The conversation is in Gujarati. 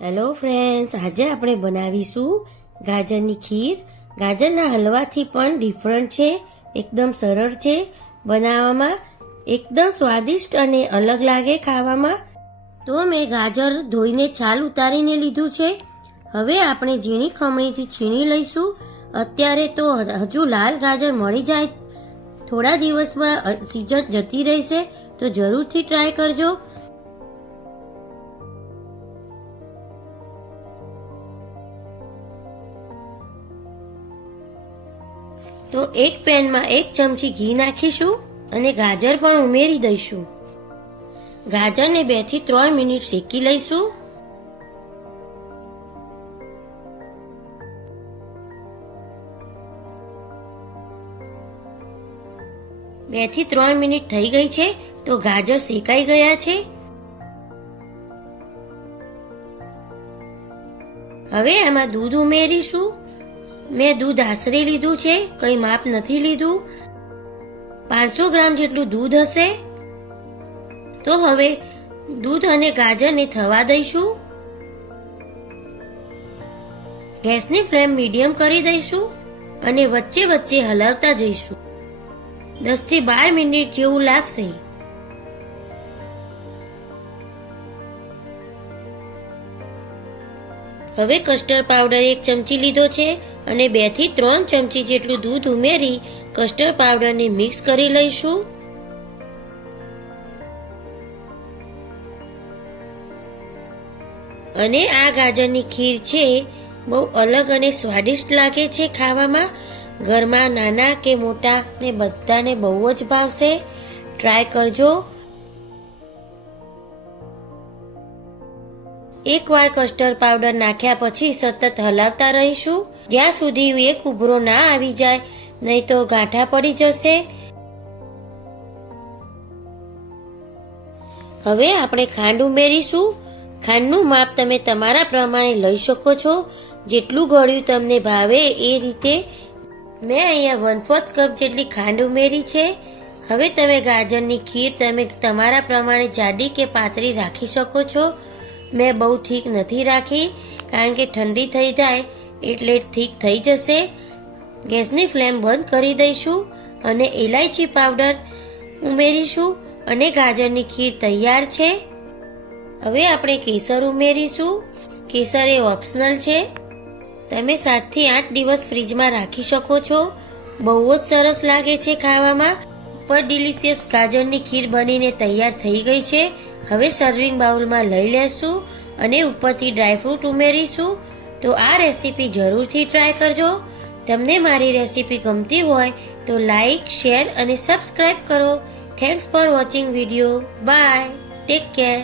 હેલો ફ્રેન્ડ્સ, આજે આપણે બનાવીશું ગાજરની ખીર. ગાજરના હલવાથી પણ ડિફરન્ટ છે, એકદમ સરળ છે બનાવવામાં, એકદમ સ્વાદિષ્ટ અને અલગ લાગે ખાવામાં. તો મેં ગાજર ધોઈને છાલ ઉતારીને લીધું છે. હવે આપણે ઝીણી ખમણીથી છીણી લઈશું. અત્યારે તો હજુ લાલ ગાજર મળી જાય, થોડા દિવસમાં સીઝન જતી રહેશે, તો જરૂરથી ટ્રાય કરજો. તો એક પેનમાં 1 ચમચી ઘી નાખીશું અને ગાજર પણ ઉમેરી દઈશું. ગાજરને 2 થી 3 મિનિટ શેકી લઈશું. બે થી 3 મિનિટ થઈ ગઈ છે, તો ગાજર શેકાઈ ગયા છે. હવે એમાં દૂધ ઉમેરીશું. મેં દૂધ આશરે લીધું છે, કંઈ માપ નથી લીધું. 500 ગ્રામ જેટલું દૂધ હશે. તો હવે દૂધ અને ગાજરને થવા દઈશું. ગેસની ફ્લેમ મીડિયમ કરી દઈશું અને વચ્ચે વચ્ચે હલાવતા જઈશું. 10 થી 12 મિનિટ જેવું લાગશે. હવે કસ્ટર્ડ પાવડર 1 ચમચી લીધો છે અને 2 થી 3 ચમચી જેટલું દૂધ ઉમેરી કસ્ટર્ડ પાવડરને મિક્સ કરી લઈશું. અને આ ગાજરની ખીર છે, બહુ અલગ અને સ્વાદિષ્ટ લાગે છે ખાવામાં. ઘરમાં નાના કે મોટા ને બધાને બહુ જ ભાવશે. ટ્રાય કરજો. એકવાર કસ્ટર્ડ પાવડર નાખ્યા પછી સતત હલાવતા રહીશું, જ્યાં સુધી એક ઉભરો ના આવી જાય, નહીં તો ગાંઠા પડી જશે. હવે આપણે ખાંડ ઉમેરીશું. ખાંડનું માપ તમે તમારા પ્રમાણે લઈ શકો છો, જેટલું ગળ્યું તમને ભાવે એ રીતે. મેં અહીંયા 1/4 કપ જેટલી ખાંડ ઉમેરી છે. હવે તમે ગાજરની ખીર તમે તમારા પ્રમાણે જાડી કે પાતળી રાખી શકો છો. મેં બહુ થીક નથી રાખી, કારણ કે ઠંડી થઈ જાય એટલે થીક થઈ જશે. ગેસની ફ્લેમ બંધ કરી દઈશું અને ઇલાયચી પાવડર ઉમેરીશું અને ગાજરની ખીર તૈયાર છે. હવે આપણે કેસર ઉમેરીશું. કેસર એ ઓપ્શનલ છે, તમે 7 થી 8 દિવસ ફ્રીજમાં રાખી શકો છો. બહુ જ સરસ લાગે છે ખાવામાં. ઉપર ડિલિશિયસ ગાજરની ખીર બનીને તૈયાર થઈ ગઈ છે. હવે સર્વિંગ બાઉલમાં લઈ લેશું અને ઉપરથી ડ્રાયફ્રૂટ ઉમેરીશું. તો આ રેસીપી જરૂરથી ટ્રાય કરજો. તમને મારી રેસીપી ગમતી હોય તો લાઈક, શેર અને સબસ્ક્રાઇબ કરો. Thanks for watching video. Bye. Take care.